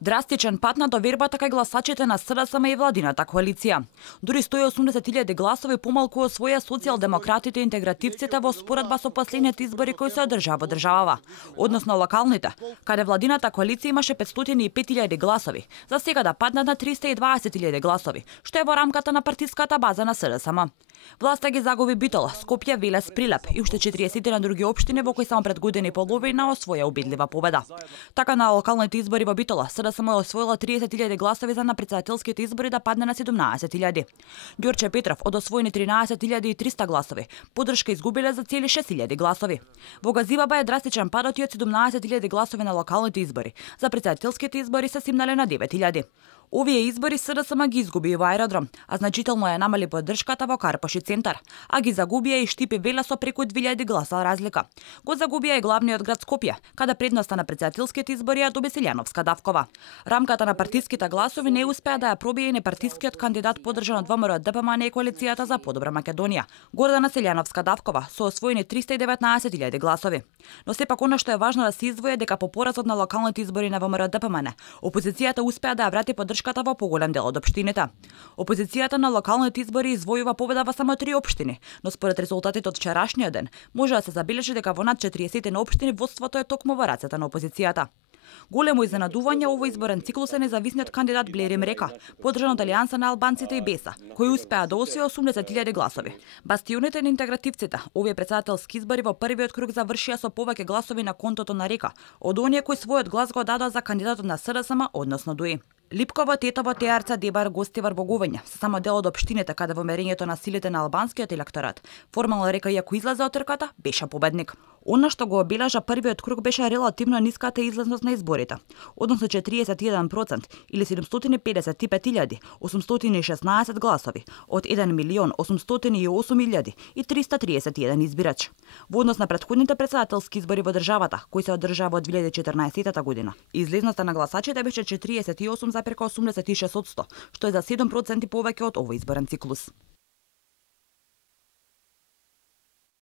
Драстичен пат на довербата кај гласачите на СДСМ и владината коалиција. Дури 180.000 гласови помалку освоја социјалдемократите и интегративците во споредба со последните избори кои се одржаа во државава, односно локалните, каде владината коалиција имаше 505.000 гласови, за сега да паднат на 320.000 гласови, што е во рамката на партиската база на СДСМ. Власта ги загуби Битола, Скопје, Велес, Прилеп и уште 40 на други општини во кои само пред година и половина освоја убедлива победа. Така на локалните избори во Битола, СДСМ освоила 30.000 гласови за на претседателските избори да падне на 17.000. Ѓорче Петров од освоени 13.300 гласови, поддршка изгубиле за цели 6.000 гласови. Во Газибаба е драстичен падот и од 17.000 гласови на локалните избори, за претседателските избори се симнале на 9.000. Овие избори СДСМ ги изгуби во аеродром, а значително ја намали поддршката во Карпоши центар, а ги загубија и Штипи Велес со преку 2000 гласа разлика. Го загубија и главниот град Скопје, каде предноста на претседателските избори ја доби Силјановска Давкова. Рамката на партиските гласови не успеа да ја пробие и непартискиот кандидат поддржан од ВМРО ДПМН и коалицијата за подобра Македонија, Гордана Силјановска Давкова, со освоени 319.000 гласови. Но сепак она што е важно да се издвои дека по поразот на локалните избори на ВМРО ДПМН, опозицијата успеа да ја врати поддршката во поголем дел од општините. Опозицијата на локалните избори извојува победа во само 3 општини, но според резултатите од вчерашниот ден, може да се забележи дека во над 40 на општини водството е токму во рацете на опозицијата. Големо изненадување овој изборен циклус е независниот кандидат Блери Мрека, поддржан од Алијанса на албанците и БЕСА, кој успеа да освои 80.000 гласови. Бастионите на интегративците, овие претседателски избори во првиот круг завршија со повеќе гласови на контото на Река, од оние кои својот глас го дадоа за кандидатот на СДСМ, односно ДУИ. Липково, Тетово, Теарца, Дебар, Гостивар, Боговење се само дел од општините каде во мерењето на силите на албанскиот електорат. Формално Река, иако излезе од трката, беше победник. Она што го обележа првиот круг беше релативно ниската излезност на изборите, односно 41% или 755.816 гласови од 1.808.331 избирач. Во однос на претходните претседателски избори во државата, кои се одржаа во 2014 година, излезноста на гласачите беше 48,86%, што е за 7% повеќе од овој изборен циклус.